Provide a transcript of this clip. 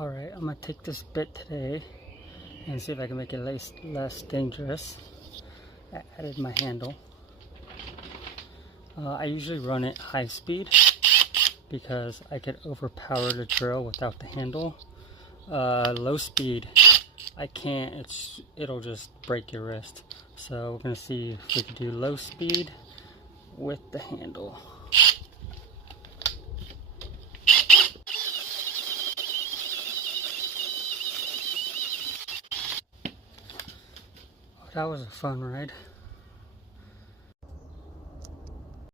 Alright, I'm gonna take this bit today and see if I can make it less dangerous. I added my handle. I usually run it high speed because I could overpower the drill without the handle. Low speed, I can't, it'll just break your wrist. So we're gonna see if we can do low speed with the handle. That was a fun ride.